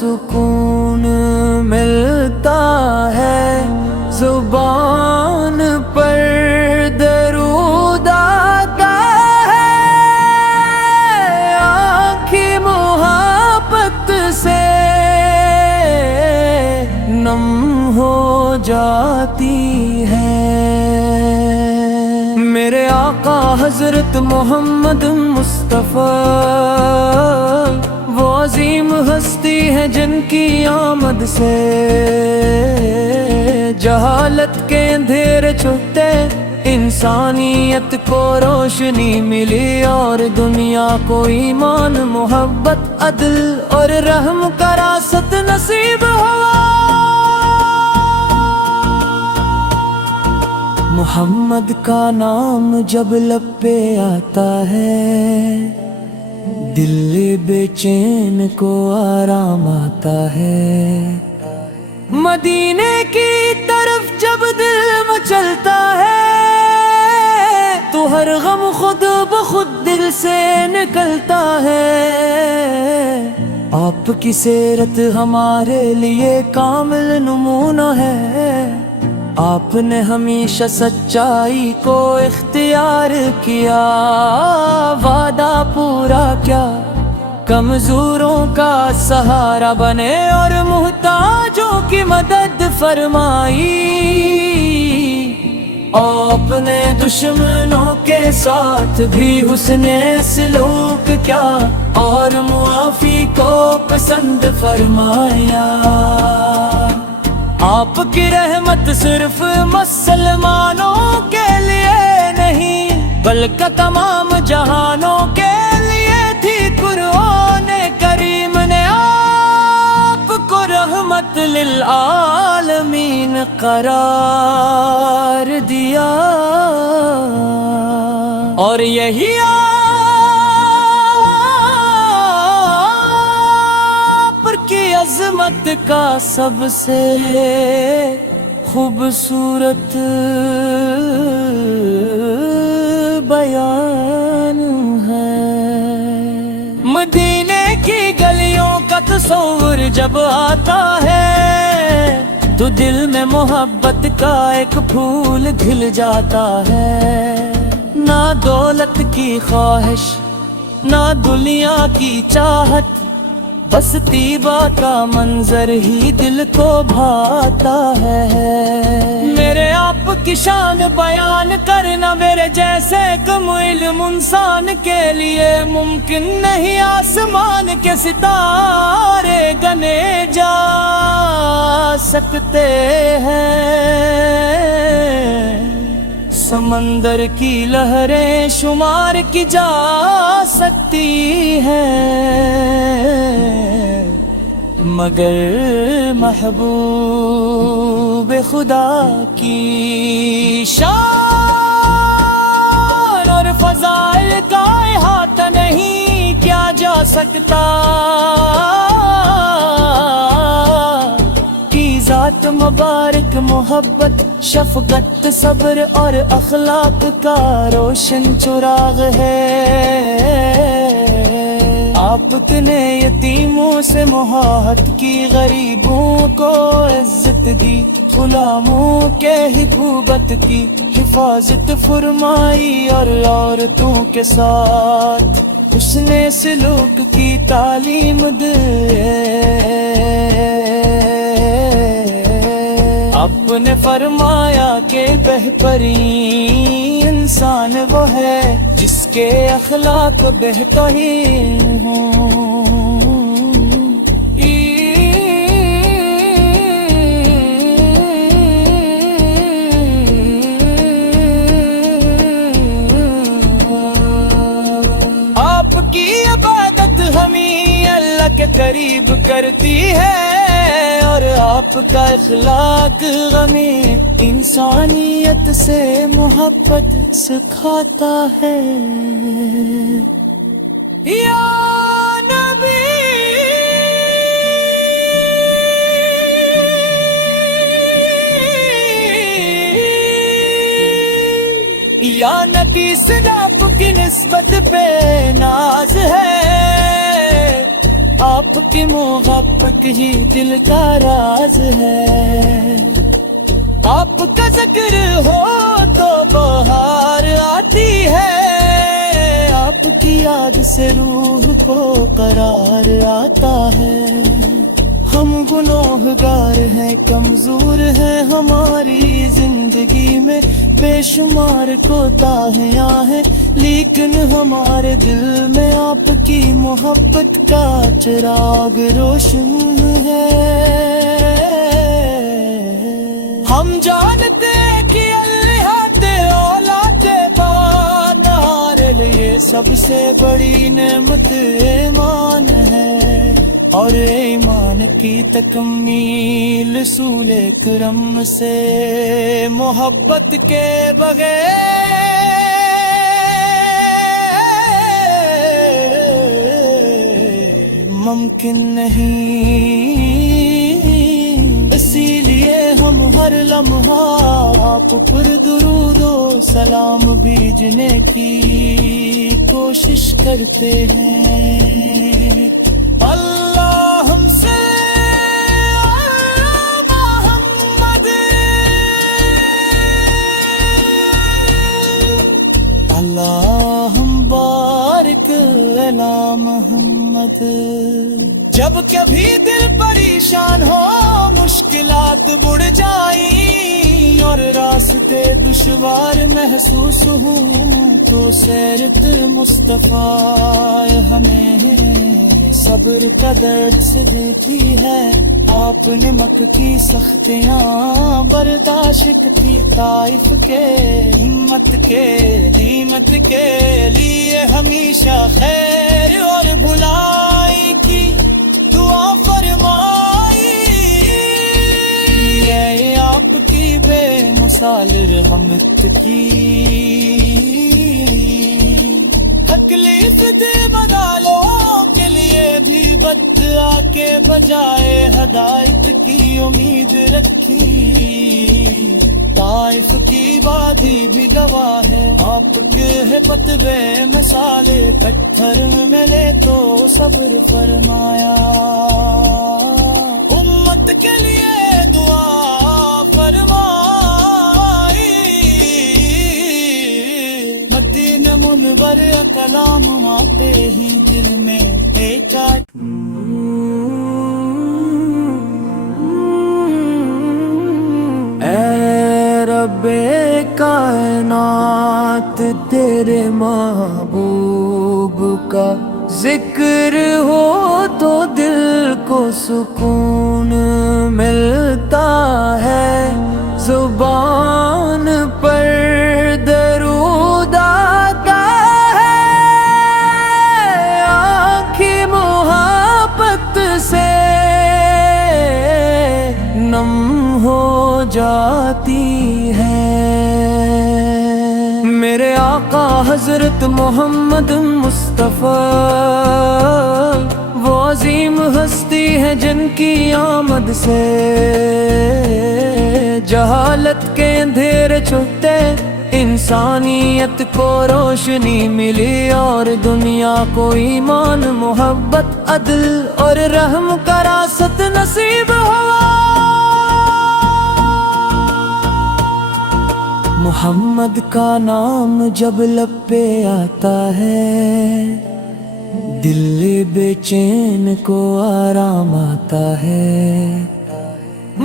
سکون ملتا ہے، زبان پر درود آتا ہے، آنکھیں محبت سے نم ہو جاتی ہے۔ میرے آقا حضرت محمد مصطفیٰ وہ عظیم ہستی ہے جن کی آمد سے جہالت کے اندھیرے چھٹے، انسانیت کو روشنی ملی اور دنیا کو ایمان، محبت، عدل اور رحم کا راست نصیب ہوا۔ محمد کا نام جب لب پہ آتا ہے، دل بے چین کو آرام آتا ہے۔ مدینے کی طرف جب دل مچلتا ہے تو ہر غم خود بخود دل سے نکلتا ہے۔ آپ کی سیرت ہمارے لیے کامل نمونہ ہے، آپ نے ہمیشہ سچائی کو اختیار کیا، وعدہ پورا کیا، کمزوروں کا سہارا بنے اور محتاجوں کی مدد فرمائی۔ آپ نے دشمنوں کے ساتھ بھی حسن سلوک کیا اور معافی کو پسند فرمایا۔ آپ کی رحمت صرف مسلمانوں کے لیے نہیں بلکہ تمام جہانوں کے لیے تھی۔ قرآن کریم نے آپ کو رحمت للعالمین قرار دیا، اور یہی عظمت کا سب سے خوبصورت بیان ہے۔ مدینے کی گلیوں کا تصور جب آتا ہے تو دل میں محبت کا ایک پھول کھل جاتا ہے۔ نہ دولت کی خواہش، نہ دنیا کی چاہت، بس طیبہ کا منظر ہی دل کو بھاتا ہے۔ میرے آپ کی شان بیان کرنا میرے جیسے کم علم انسان کے لیے ممکن نہیں۔ آسمان کے ستارے گنے جا سکتے ہیں، سمندر کی لہریں شمار کی جا سکتی ہیں، مگر محبوب خدا کی شان اور فضائل کا احاطہ نہیں کیا جا سکتا۔ کی ذات مبارک محبت، شفقت، صبر اور اخلاق کا روشن چراغ ہے۔ آپ نے یتیموں سے محبت کی، غریبوں کو عزت دی، غلاموں کے حکومت کی حفاظت فرمائی، اور عورتوں کے ساتھ حسن سلوک کی تعلیم دی۔ آپ نے فرمایا کہ بہترین انسان وہ ہے جس کے اخلاق بہترین ہوں۔ آپ کی عبادت ہمیں اللہ کے قریب کرتی ہے، اور آپ کا اخلاق غمی انسانیت سے محبت سکھاتا ہے۔ یا نبی یا نکیس آپ کی نسبت پہ ناز ہے، آپ آپ کی محبت ہی دل کا راز ہے، آپ کا ذکر ہو تو بہار آتی ہے، آپ کی یاد سے روح کو قرار آتا ہے۔ ہم گنہگار ہیں، کمزور ہیں، ہماری زندگی میں بے شمار کوتاہیاں ہیں، لیکن ہمارے دل میں آپ کی محبت کا چراغ روشن ہے۔ ہم جانتے کہ اللہ اولاد با ہمارے لیے سب سے بڑی نعمت ایمان ہے، اور ایمان کی تکمیل رسول اکرم سے محبت کے بغیر ممکن نہیں، اسی لیے ہم ہر لمحہ آپ پر درود و سلام بھیجنے کی کوشش کرتے ہیں۔ اللہم صلی علی محمد، اللہم بارک علی محمد۔ جب کبھی دل پریشان ہو، مشکلات بڑھ جائیں اور راستے دشوار محسوس ہوں، تو سیرت مصطفیٰ ہمیں صبر کا درس دیتی ہے۔ آپ نے مکہ کی سختیاں برداشت کی، طائف کے ہمت کے لیے ہمیشہ خیر اور بھلائی کی دعا فرمائی۔ یہ آپ کی بے مثال رحمت کی تکلیف دے بدالوں کے لیے بھی بدعا کے بجائے ہدایت کی امید رکھی۔ طائف کی وادی بھی گواہ ہے، آپ کے ہیبت بے مثال، پتھر ملے تو صبر فرمایا۔ امت کے لیے دعا فرمائی، مدینہ منور کلام آتے ہی دل میں ایک رب کائنات، تیرے محبوب کا ذکر ہو تو دل کو سکون ملتا ہے، زبان پر درود آتا ہے، آنکھیں محبت سے نم ہو جاتی ہے۔ میرے آقا حضرت محمد مصطفیٰ وہ عظیم ہستی ہے جن کی آمد سے جہالت کے اندھیرے چھٹے، انسانیت کو روشنی ملی، اور دنیا کو ایمان، محبت، عدل اور رحم کا راست نصیب ہوا۔ محمد کا نام جب لب پہ آتا ہے، دل بے چین کو آرام آتا ہے،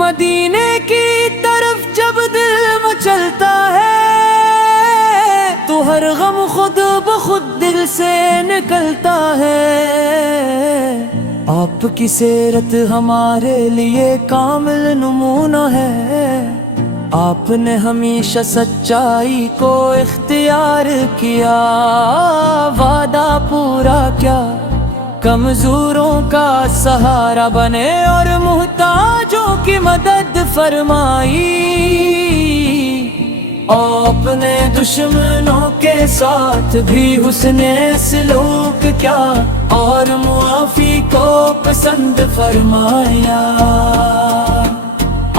مدینے کی طرف جب دل مچلتا ہے، تو ہر غم خود بخود دل سے نکلتا ہے۔ آپ کی سیرت ہمارے لیے کامل نمونہ ہے، آپ نے ہمیشہ سچائی کو اختیار کیا، وعدہ پورا کیا، کمزوروں کا سہارا بنے اور محتاجوں کی مدد فرمائی۔ اپنے دشمنوں کے ساتھ بھی حسن سلوک کیا، اور معافی کو پسند فرمایا۔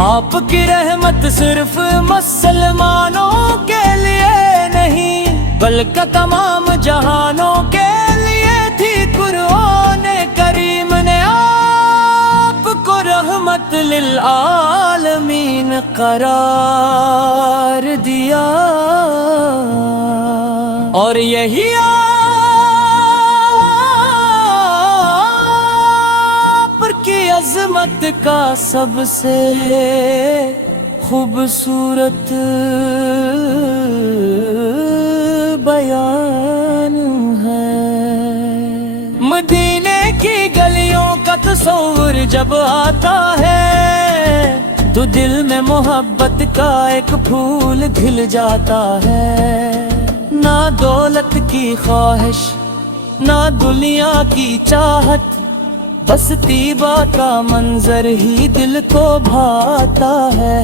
آپ کی رحمت صرف مسلمانوں کے لیے نہیں، بلکہ تمام جہانوں کے لیے تھی۔ قرآن کریم نے قرار دیا، اور یہی آپ کی عظمت کا سب سے خوبصورت بیان ہے۔ مدینے کی گلیوں کا تصور جب آتا ہے تو دل میں محبت کا ایک پھول کھل جاتا ہے۔ نہ دولت کی خواہش، نہ دنیا کی چاہت، بس طیبہ کا منظر ہی دل کو بھاتا ہے۔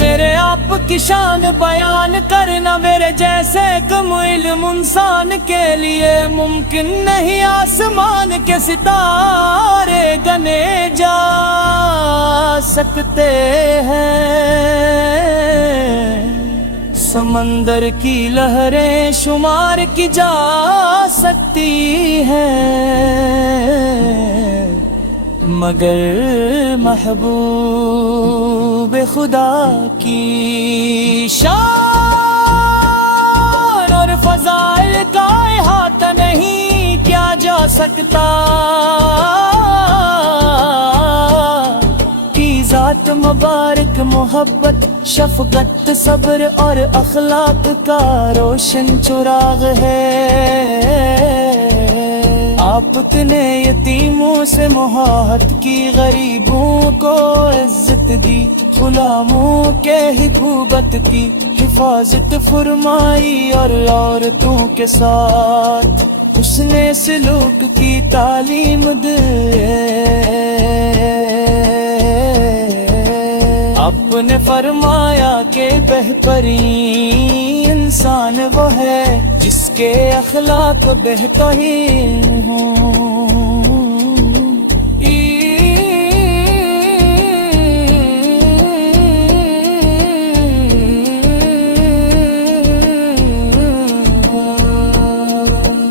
میرے آپ کی شان بیان کرنا میرے جیسے کم علم انسان کے لیے ممکن نہیں۔ آسمان کے ستارے گنے جا سکتے ہیں، سمندر کی لہریں شمار کی جا سکتی ہیں، مگر محبوب خدا کی شان اور فضائل کا احاطہ نہیں کیا جا سکتا۔ کی ذات مبارک محبت، شفقت، صبر اور اخلاق کا روشن چراغ ہے۔ آپ نے یتیموں سے محبت کی، غریبوں کو عزت دی، غلاموں کے حکومت کی حفاظت فرمائی، اور عورتوں کے ساتھ حسن سلوک کی تعلیم دی۔ آپ نے فرمایا کہ بہترین انسان وہ ہے جس کے اخلاق بہترین ہوں۔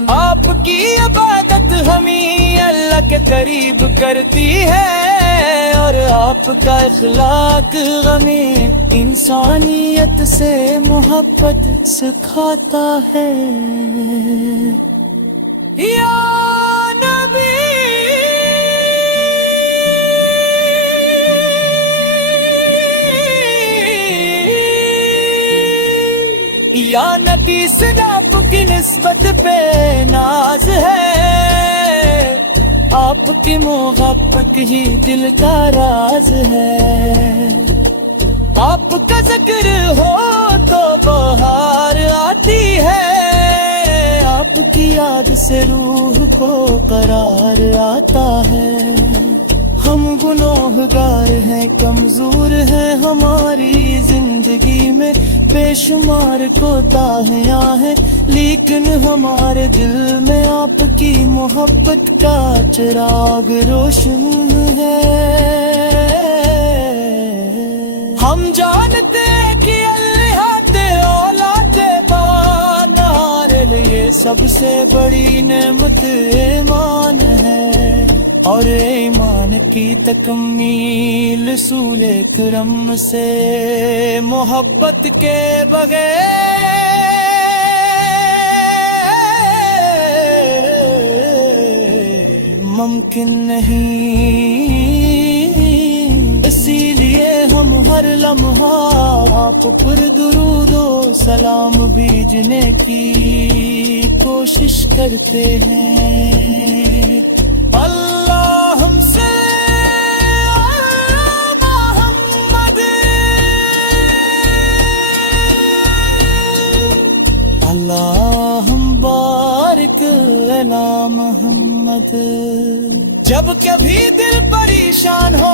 آپ کی عبادت ہمیں اللہ کے قریب کرتی ہے، اور آپ کا اخلاق ہمیں انسانیت سے محبت سکھاتا ہے۔ یا نبی یا نکیس آپ کی نسبت پہ ناز ہے، آپ کی محبت ہی دل کا راز ہے۔ آپ کا ذکر ہو تو بہار آتی ہے، آپ کی یاد سے روح کو قرار آتا ہے۔ ہم گنہگار ہیں، کمزور ہیں، ہماری زندگی میں بے شمار کوتاہیاں ہیں، لیکن ہمارے دل میں آپ کی محبت کا چراغ روشن ہے۔ ہم جانتے ہیں کہ اللہ اولاد بار ہمارے لیے سب سے بڑی نعمت ایمان ہے، اور ایمان کی تکمیل رسول کرم سے محبت کے بغیر ممکن نہیں۔ اسی لیے ہم ہر لمحہ آپ پر درود و سلام بھیجنے کی کوشش کرتے ہیں۔ اللہم اللہم بارک علی محمد۔ جب کبھی دل پریشان ہو،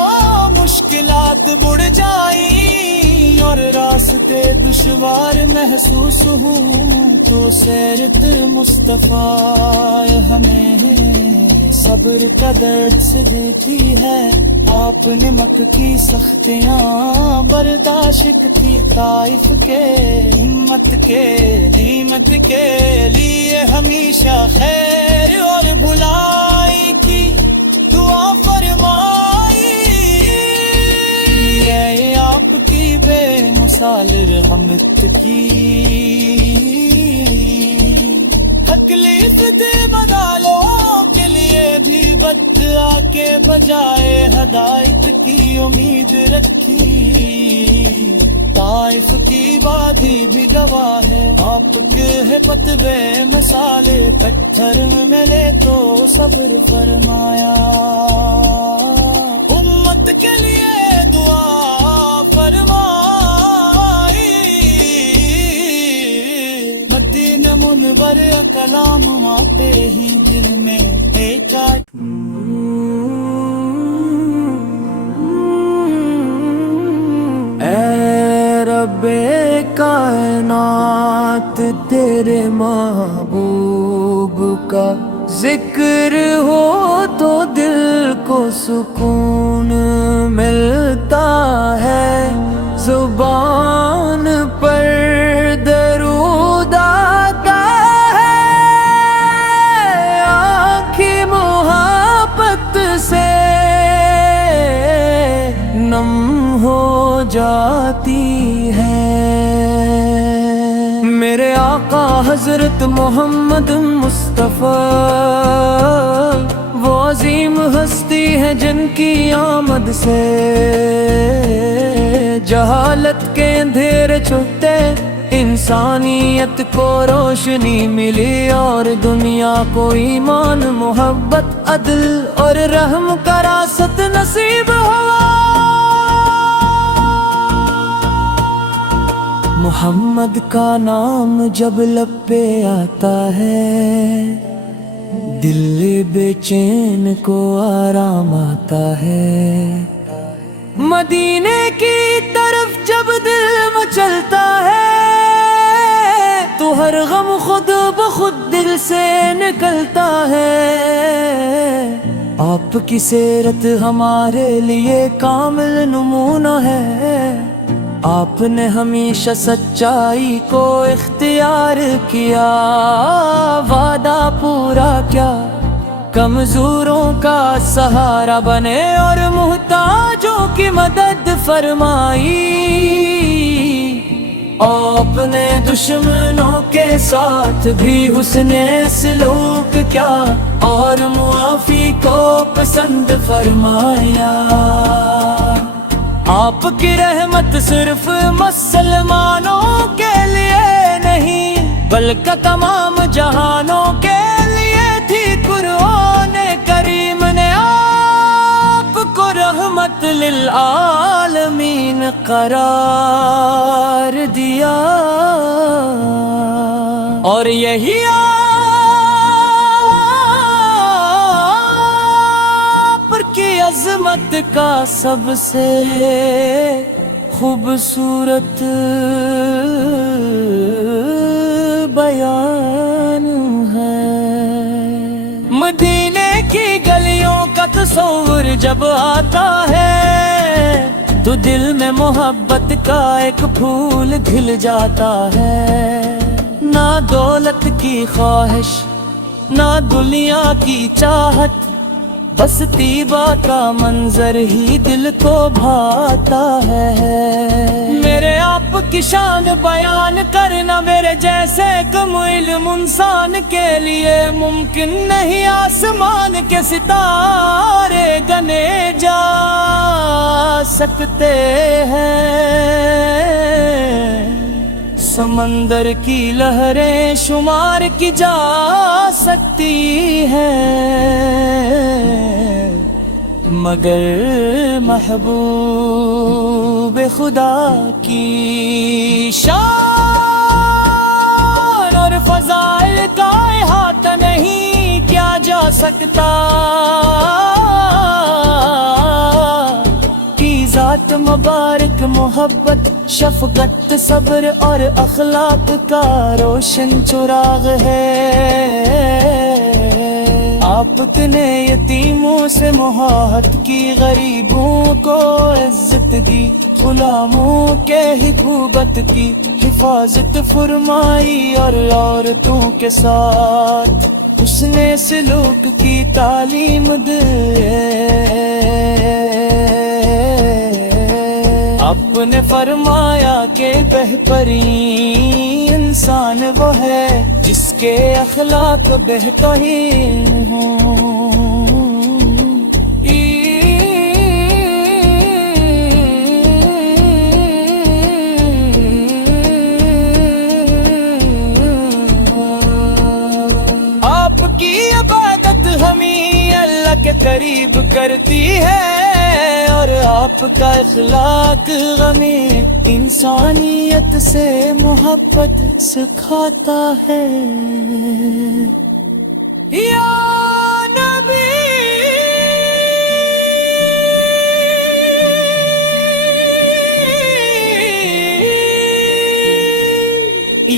مشکلات بڑھ جائیں اور راستے دشوار محسوس ہوں، تو سیرت مصطفیٰ ہمیں صبر کا درس دیتی ہے۔ آپ نے مکہ کی سختیاں برداشت کی، طائف کے ہمت کے لیے ہمیشہ خیر اور بھلائی کی دعا فرمائی۔ یہ آپ مثال رحمت کی تکلیف دے بدالوں کے لیے بھی بدعا کے بجائے ہدایت کی امید رکھی طائف کی وادی بھی گواہ ہے آپ کے ہے فتوے مثال پتھر میں ملے تو صبر فرمایا امت کے لیے دعا فرمائی مدینہ منور کلام آتے ہی دل میں اے رب کائنات تیرے محبوب کا ذکر ہو تو دل کو سکون ملتا ہے زبان پر درود آتا ہے آنکھیں محبت سے نم ہو جاتی ہے میرے آقا حضرت محمد مصطفیٰ وہ عظیم ہستی ہے جن کی آمد سے جہالت کے اندھیرے چھٹے انسانیت کو روشنی ملی اور دنیا کو ایمان محبت عدل اور رحم کا راست نصیب ہوا محمد کا نام جب لب پہ آتا ہے دل بے چین کو آرام آتا ہے مدینے کی طرف جب دل مچلتا ہے تو ہر غم خود بخود دل سے نکلتا ہے آپ کی سیرت ہمارے لیے کامل نمونہ ہے آپ نے ہمیشہ سچائی کو اختیار کیا وعدہ پورا کیا کمزوروں کا سہارا بنے اور محتاجوں کی مدد فرمائی آپ نے دشمنوں کے ساتھ بھی حسن سلوک کیا اور معافی کو پسند فرمایا آپ کی رحمت صرف مسلمانوں کے لیے نہیں بلکہ تمام جہانوں کے لیے تھی قرآن کریم نے آپ کو رحمت للعالمین قرار دیا اور یہی عظمت کا سب سے خوبصورت بیان ہے مدینے کی گلیوں کا تصور جب آتا ہے تو دل میں محبت کا ایک پھول کھل جاتا ہے نہ دولت کی خواہش نہ دنیا کی چاہت بس طیبہ کا منظر ہی دل کو بھاتا ہے میرے آپ کی شان بیان کرنا میرے جیسے کم علم انسان کے لیے ممکن نہیں آسمان کے ستارے گنے جا سکتے ہیں سمندر کی لہریں شمار کی جا سکتی ہیں مگر محبوب خدا کی شان اور فضائل کا احاطہ نہیں کیا جا سکتا کی ذات مبارک محبت شفقت صبر اور اخلاق کا روشن چراغ ہے آپ نے یتیموں سے محبت کی غریبوں کو عزت دی غلاموں کے حکومت کی حفاظت فرمائی اور عورتوں کے ساتھ حسن سلوک کی تعلیم دی نے فرمایا کہ بہترین انسان وہ ہے جس کے اخلاق بہترین ہوں۔ آپ کی عبادت ہمیں اللہ کے قریب کرتی ہے، اور آپ کا اخلاق ہمیں انسانیت سے محبت سکھاتا ہے۔ یا نبی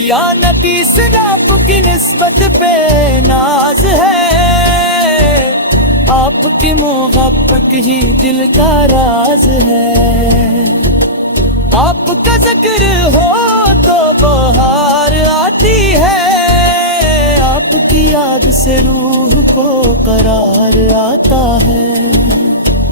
یا نبی سے آپ کی نسبت پہ ناز ہے، آپ کی محبت ہی دل کا راز ہے۔ آپ کا ذکر ہو تو بہار آتی ہے، آپ کی یاد سے روح کو قرار آتا ہے۔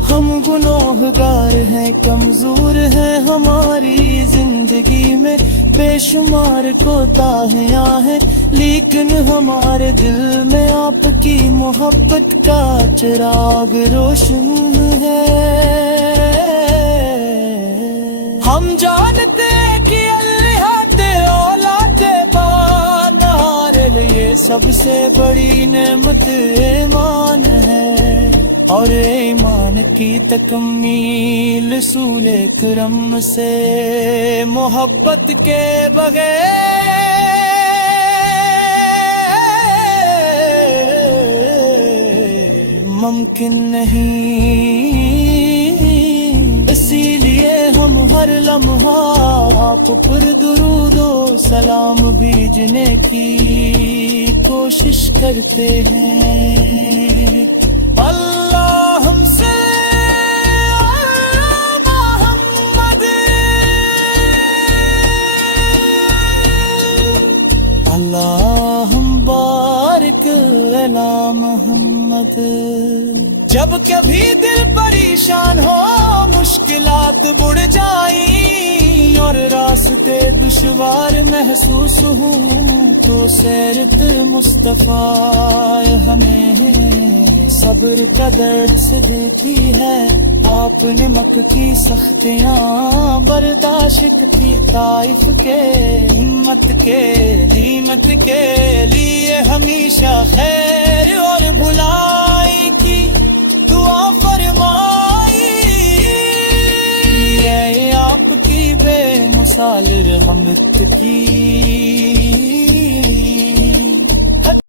ہم گنہگار ہیں، کمزور ہیں، ہماری زندگی میں بے شمار کوتاہیاں ہیں، لیکن ہمارے دل میں آپ کی محبت کا چراغ روشن ہے۔ ہم جانتے ہیں کہ اللہ اولاد ہمارے لیے سب سے بڑی نعمت ایمان ہے، اور ایمان کی تکمیل رسول کرم سے محبت کے بغیر ممکن نہیں۔ اسی لیے ہم ہر لمحہ آپ پر درود و سلام بھیجنے کی کوشش کرتے ہیں۔ اللہم صل علی محمد، اللہم بارک علی محمد۔ جب کبھی دل پریشان ہو، مشکلات بڑھ جائیں اور راستے دشوار محسوس ہوں، تو سیرت مصطفیٰ ہمیں صبر کا درس دیتی ہے۔ آپ نے مکہ کی سختیاں برداشت کی، طائف کے ہمت کے لیے ہمیشہ خیر اور بھلائی کی دعا فرمائی۔ یہ آپ کی بے مثال رحمت کی